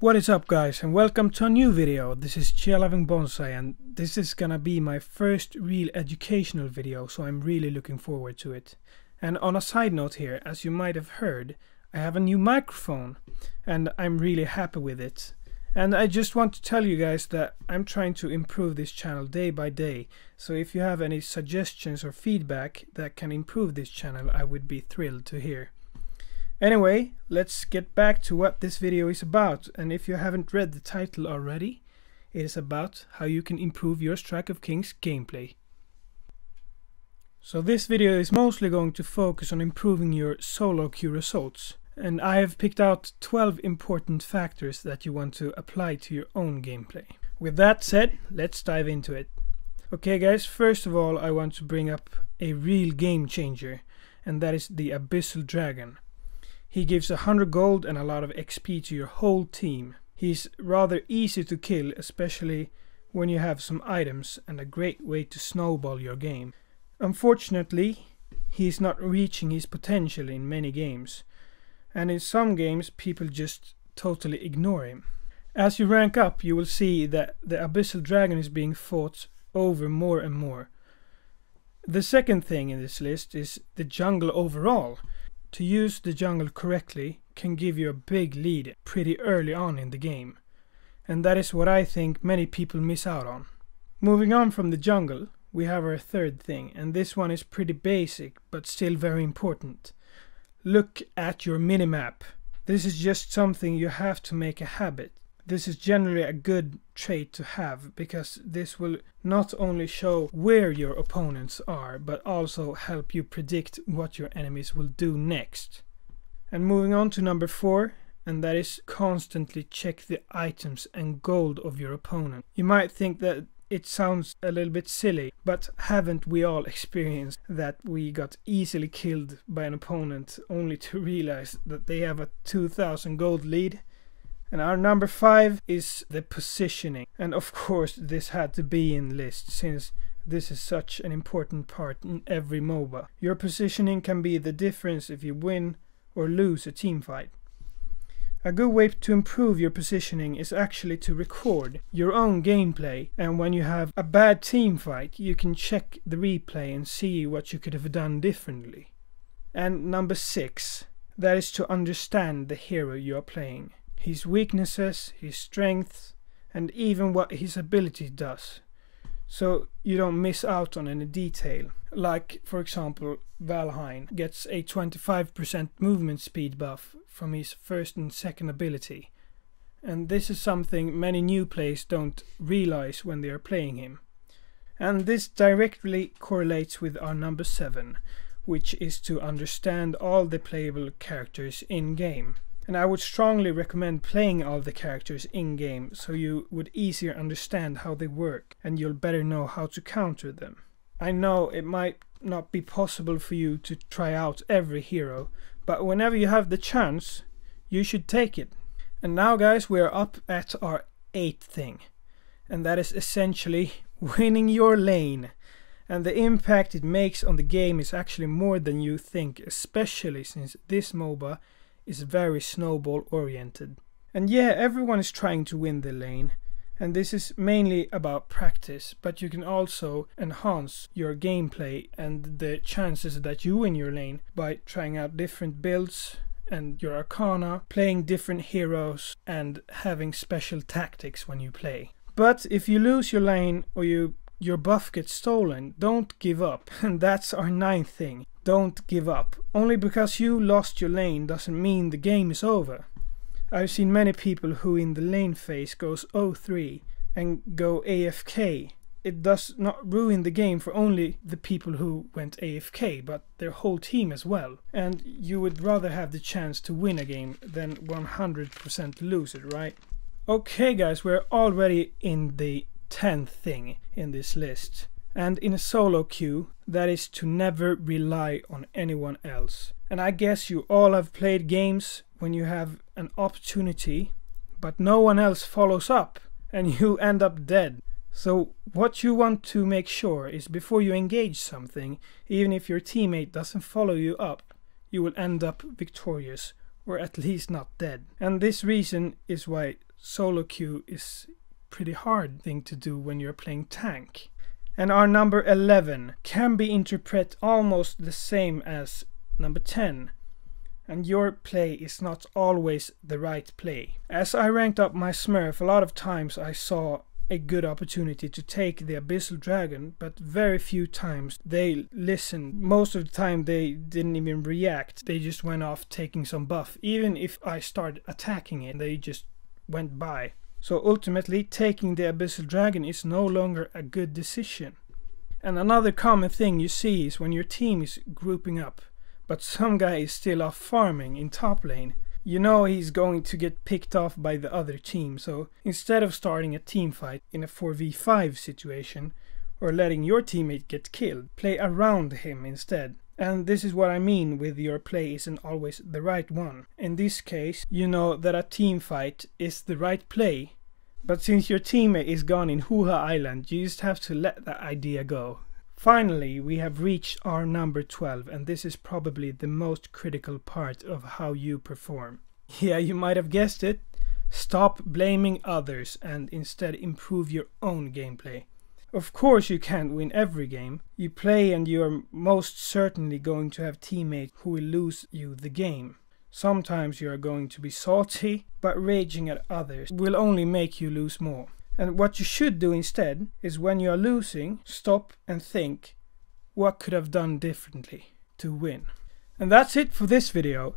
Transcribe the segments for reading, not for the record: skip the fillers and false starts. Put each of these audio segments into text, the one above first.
What is up, guys, and welcome to a new video. This is Chia Loving Bonsai, and this is gonna be my first real educational video, so I'm really looking forward to it. And on a side note here, as you might have heard, I have a new microphone and I'm really happy with it. And I just want to tell you guys that I'm trying to improve this channel day by day, so if you have any suggestions or feedback that can improve this channel, I would be thrilled to hear. Anyway, let's get back to what this video is about, and if you haven't read the title already, it is about how you can improve your Strike of Kings gameplay. So this video is mostly going to focus on improving your solo queue results, and I have picked out 12 important factors that you want to apply to your own gameplay. With that said, let's dive into it. Okay guys, first of all I want to bring up a real game changer, and that is the Abyssal Dragon. He gives 100 gold and a lot of XP to your whole team. He's rather easy to kill, especially when you have some items, and a great way to snowball your game. Unfortunately, he's not reaching his potential in many games, and in some games people just totally ignore him. As you rank up, you will see that the Abyssal Dragon is being fought over more and more. The second thing in this list is the jungle overall. To use the jungle correctly can give you a big lead pretty early on in the game, and that is what I think many people miss out on. Moving on from the jungle, we have our third thing, and this one is pretty basic but still very important. Look at your minimap. This is just something you have to make a habit. This is generally a good trait to have, because this will not only show where your opponents are, but also help you predict what your enemies will do next. And moving on to number 4, and that is constantly check the items and gold of your opponent. You might think that it sounds a little bit silly, but haven't we all experienced that we got easily killed by an opponent only to realize that they have a 2000 gold lead? And our number 5 is the positioning, and of course this had to be in the list since this is such an important part in every MOBA. Your positioning can be the difference if you win or lose a team fight. A good way to improve your positioning is actually to record your own gameplay, and when you have a bad team fight you can check the replay and see what you could have done differently. And number 6, that is to understand the hero you are playing. His weaknesses, his strengths, and even what his ability does, so you don't miss out on any detail. Like, for example, Valor gets a 25% movement speed buff from his first and second ability, and this is something many new players don't realize when they are playing him. And this directly correlates with our number 7, which is to understand all the playable characters in game. And I would strongly recommend playing all the characters in-game, so you would easier understand how they work and you'll better know how to counter them. I know it might not be possible for you to try out every hero, but whenever you have the chance, you should take it. And now guys, we're up at our 8th thing, and that is essentially winning your lane. And the impact it makes on the game is actually more than you think, especially since this MOBA is very snowball oriented. And yeah, everyone is trying to win the lane, and this is mainly about practice, but you can also enhance your gameplay and the chances that you win your lane by trying out different builds and your arcana, playing different heroes, and having special tactics when you play. But if you lose your lane or your buff gets stolen, don't give up. And that's our 9th thing. Don't give up. Only because you lost your lane doesn't mean the game is over. I've seen many people who in the lane phase goes 0-3 and go AFK. It does not ruin the game for only the people who went AFK, but their whole team as well. And you would rather have the chance to win a game than 100% lose it, right? Okay guys, we're already in the 10th thing in this list, and in a solo queue, that is to never rely on anyone else. And I guess you all have played games when you have an opportunity but no one else follows up and you end up dead. So what you want to make sure is before you engage something, even if your teammate doesn't follow you up, you will end up victorious, or at least not dead. And this reason is why solo queue is pretty hard thing to do when you're playing tank. And our number 11 can be interpreted almost the same as number 10. And your play is not always the right play. As I ranked up my Smurf, a lot of times I saw a good opportunity to take the Abyssal Dragon, but very few times they listened. Most of the time they didn't even react. They just went off taking some buff. Even if I started attacking it, they just went by. So ultimately, taking the Abyssal Dragon is no longer a good decision. And another common thing you see is when your team is grouping up, but some guy is still off farming in top lane, you know he's going to get picked off by the other team. So instead of starting a team fight in a 4v5 situation or letting your teammate get killed, play around him instead. And this is what I mean with your play isn't always the right one. In this case, you know that a team fight is the right play, but since your teammate is gone in Hoo-Ha Island, you just have to let that idea go. Finally, we have reached our number 12, and this is probably the most critical part of how you perform. Yeah, you might have guessed it. Stop blaming others and instead improve your own gameplay. Of course you can't win every game you play, and you are most certainly going to have teammates who will lose you the game. Sometimes you are going to be salty, but raging at others will only make you lose more. And what you should do instead is when you are losing, stop and think, what could I have done differently to win? And that's it for this video.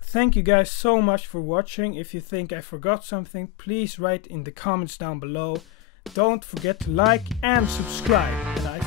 Thank you guys so much for watching. If you think I forgot something, please write in the comments down below. Don't forget to like and subscribe, and I